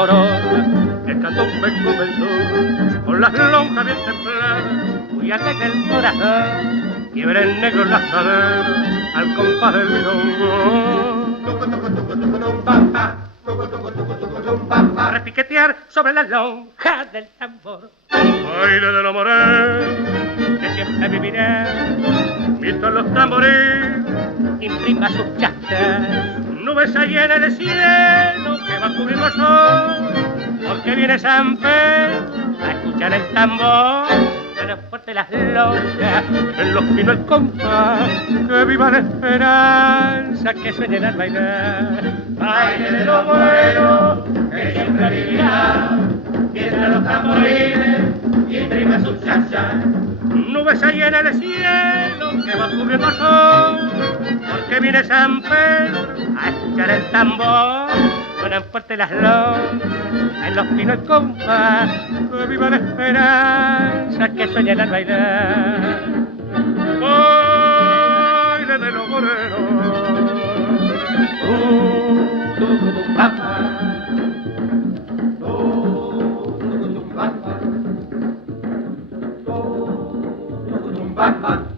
corona, el candombe comenzó con las lonjas bien templadas, muy alegre el corazón, quiebra el negro las caderas al compás del milongo. Repiquetear sobre la lonja del tambor, baile de la morena que siempre vivirá mientras los tambores imprima sus chachas. Nubes hay en el cielo que va a cubrir el sol, porque viene San Pedro a escuchar el tambor. Suena fuerte las lonjas, en los pinos el compás, que viva la esperanza, que sueñen al bailar. Baile de lo bueno, que siempre vivirá, mientras los tamborines imprimen sus chachas. Nubes hay en el cielo que va a cubrir el sol, porque viene San Pedro a escuchar el tambor. Suenan fuerte las lonjas, en los pinos el compás, que viva la esperanza, que sueñan al bailar. Baile de los morenos, Batman.